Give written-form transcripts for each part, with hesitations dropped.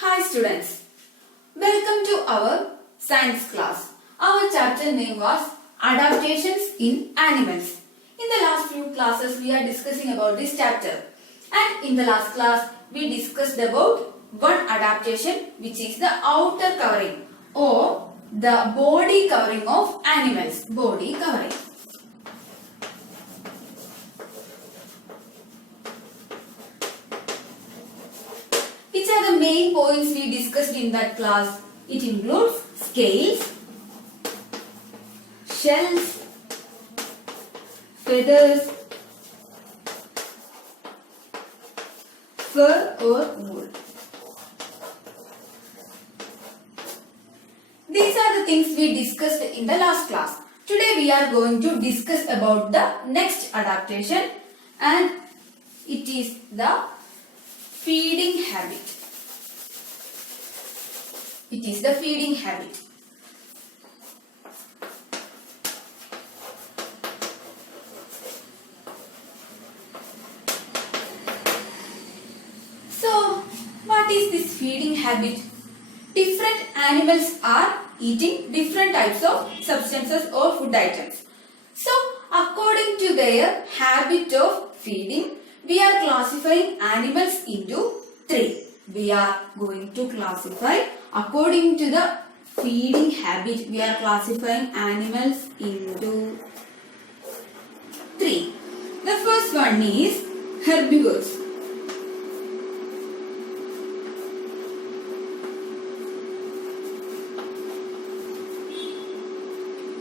Hi students, welcome to our science class. Our chapter name was Adaptations in Animals. In the last few classes we are discussing about this chapter, and in the last class we discussed about one adaptation, which is the outer covering or the body covering of animals. Body covering. Which are the main points we discussed in that class? It includes scales, shells, feathers, fur or wool. These are the things we discussed in the last class. Today we are going to discuss about the next adaptation, and it is the feeding habit. It is the feeding habit. So, what is this feeding habit? Different animals are eating different types of substances or food items. So, according to their habit of feeding, we are classifying animals into three. We are going to classify according to the feeding habit. We are classifying animals into three. The first one is herbivores.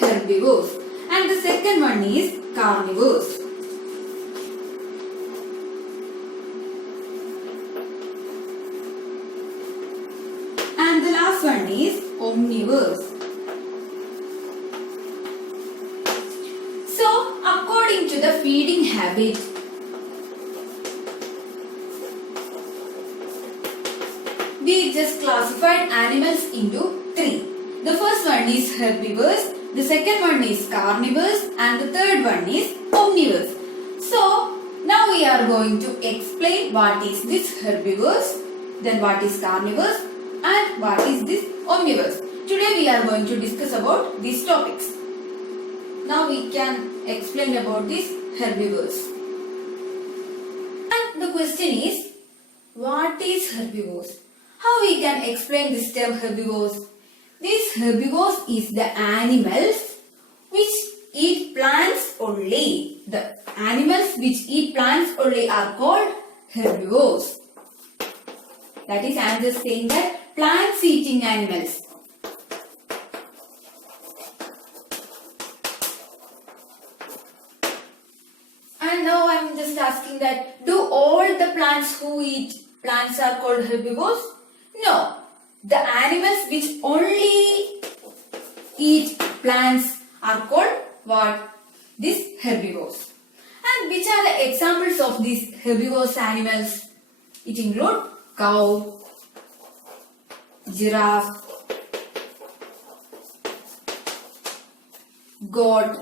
Herbivores. And the second one is carnivores. And the last one is omnivores. So, according to the feeding habit, we just classified animals into three. The first one is herbivores, the second one is carnivores, and the third one is omnivores. So, now we are going to explain what is this herbivores, then what is carnivores, and what is this omnivores. Today we are going to discuss about these topics. Now we can explain about these herbivores. And the question is, what is herbivores? How we can explain this term herbivores? These herbivores is the animals which eat plants only. The animals which eat plants only are called herbivores. That is, I am just saying that plants eating animals. And now I am just asking that, do all the plants who eat plants are called herbivores? No. The animals which only eat plants are called what? These herbivores. And which are the examples of these herbivorous animals? It includes cow, giraffe, goat,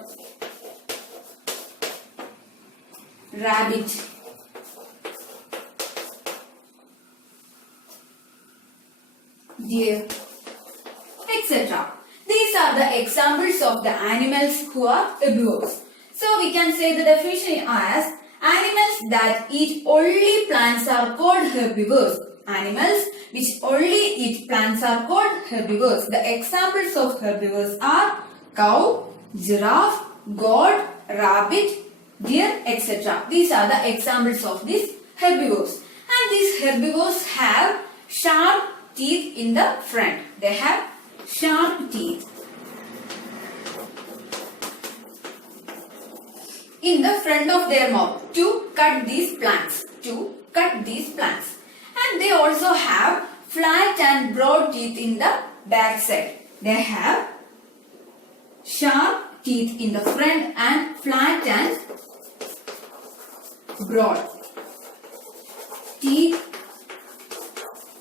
rabbit, deer, etc. These are the examples of the animals who are herbivores. So we can say the definition as animals that eat only plants are called herbivores. Animals which only eat plants are called herbivores. The examples of herbivores are cow, giraffe, goat, rabbit, deer, etc. These are the examples of these herbivores. And these herbivores have sharp teeth in the front. They have sharp teeth in the front of their mouth to cut these plants. And they also have flat and broad teeth in the back side. They have sharp teeth in the front and flat and broad teeth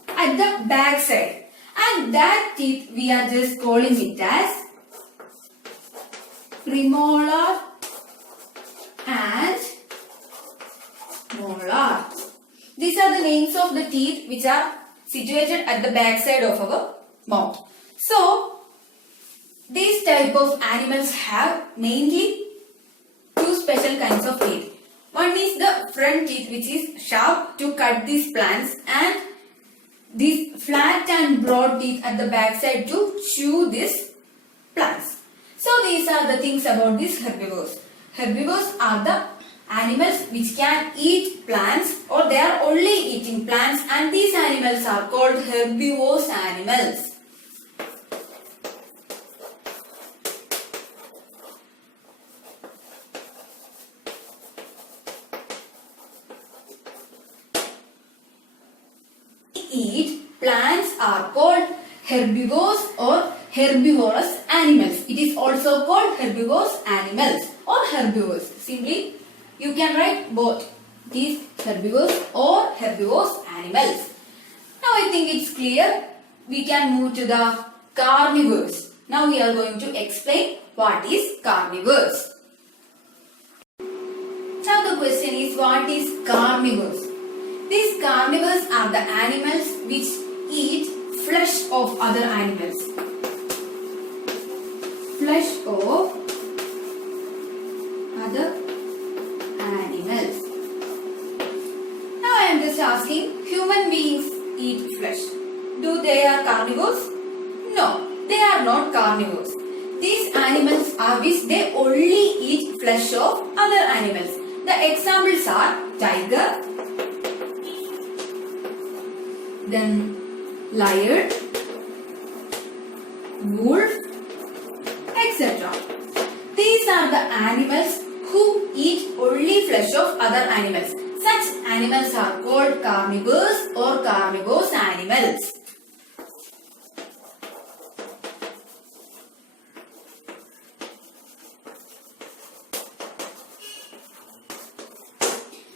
at the back side. And that teeth we are just calling it as premolar and molar. These are the names of the teeth which are situated at the back side of our mouth. So, these type of animals have mainly two special kinds of teeth. One is the front teeth, which is sharp to cut these plants, and these flat and broad teeth at the back side to chew these plants. So these are the things about these herbivores. Herbivores are the animals which can eat plants, or they are only eating plants, and these animals are called herbivorous animals. Eat plants are called herbivores or herbivorous animals. It is also called herbivorous animals or herbivores. Simply, you can write both. These herbivores or herbivorous animals. Now I think it's clear. We can move to the carnivores. Now we are going to explain what is carnivores. Now the question is, what is carnivores? These carnivores are the animals which eat flesh of other animals. Flesh of other animals. Now I am just asking, human beings eat flesh. Do they are carnivores? No, they are not carnivores. These animals are which they only eat flesh of other animals. The examples are tiger, then lion, wolf, etc. These are the animals who eat only flesh of other animals. Such animals are called carnivores or carnivorous animals.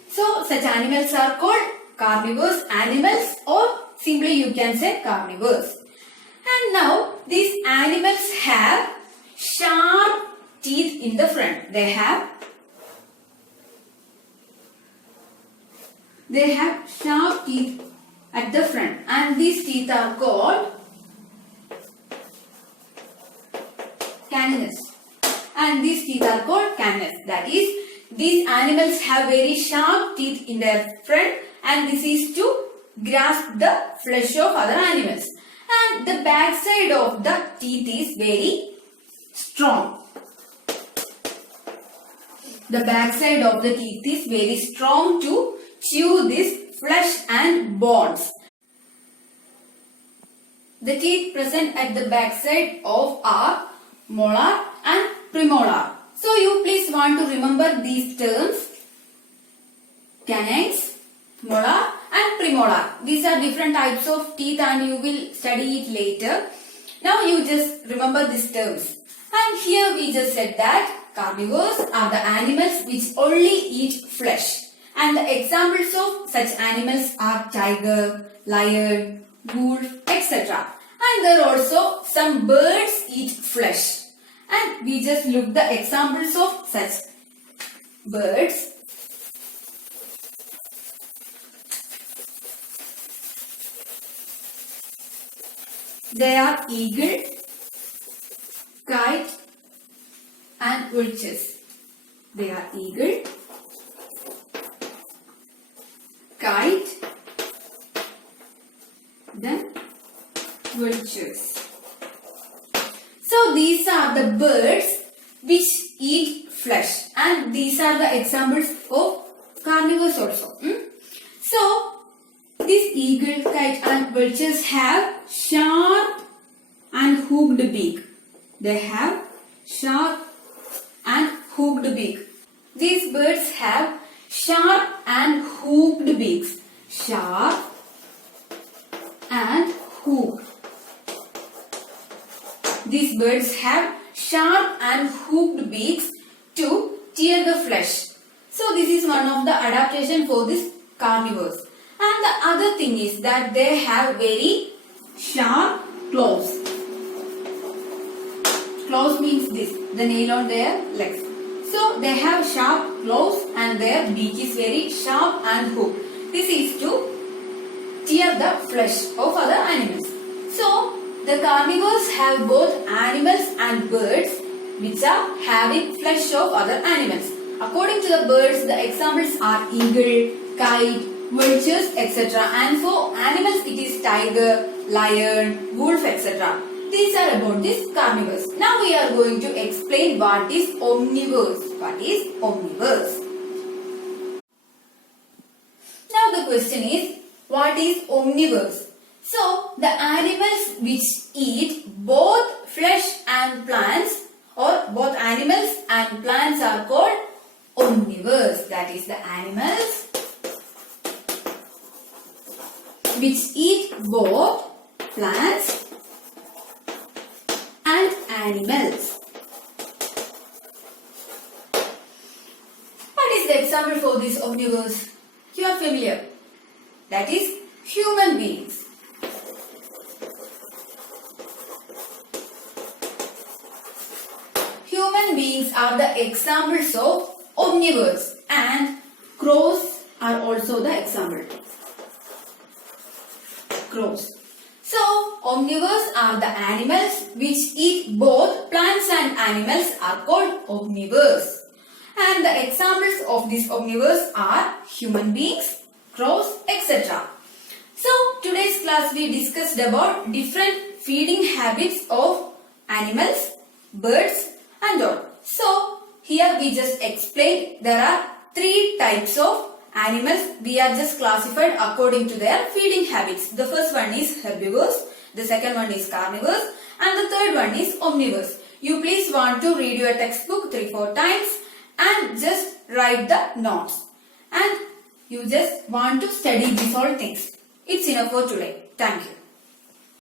So, such animals are called carnivorous animals, or simply you can say carnivores. And now these animals have sharp teeth in the front. They have sharp teeth at the front, and these teeth are called canines. And these teeth are called canines. That is, these animals have very sharp teeth in their front, and this is to grasp the flesh of other animals. And the back side of the teeth is very strong. The back side of the teeth is very strong to chew this flesh and bones. The teeth present at the back side of are molar and premolar. So you please want to remember these terms: canines, molar and premolar. These are different types of teeth and you will study it later. Now you just remember these terms. And here we just said that carnivores are the animals which only eat flesh. And the examples of such animals are tiger, lion, wolf, etc. And there are also some birds eat flesh. And we just look the examples of such birds. They are eagle, kite and vultures. They are eagle, kite, then vultures. So these are the birds which eat flesh, and these are the examples of carnivores also. So these eagle, kite and vultures have sharp and hooked beak. They have sharp and hooked beak. These birds have sharp and hooked beaks. Sharp and hooked. These birds have sharp and hooked beaks to tear the flesh. So this is one of the adaptation for these carnivores. And the other thing is that they have very sharp claws. Claws means this, the nail on their legs. So they have sharp claws and their beak is very sharp and hooked. This is to tear acquire the flesh of other animals. So, the carnivores have both animals and birds which are having flesh of other animals. According to the birds, the examples are eagle, kite, vultures, etc. And for animals, it is tiger, lion, wolf, etc. These are about these carnivores. Now we are going to explain what is omnivores. What is omnivores? Now the question is, what is omnivores? So, the animals which eat both flesh and plants, or both animals and plants, are called omnivores. That is, the animals which eat both plants and animals. What is the example for these omnivores? You are familiar. That is human beings. Human beings are the examples of omnivores, and crows are also the example. Crows. So, omnivores are the animals which eat both plants and animals are called omnivores. And the examples of these omnivores are human beings, crows, etc. So, today's class we discussed about different feeding habits of animals, birds and all. So, here we just explained there are 3 types of animals. We are just classified according to their feeding habits. The first one is herbivores, the second one is carnivores, and the third one is omnivores. You please want to read your textbook 3-4 times and just write the notes. And you just want to study these all things. It's enough for today. Thank you.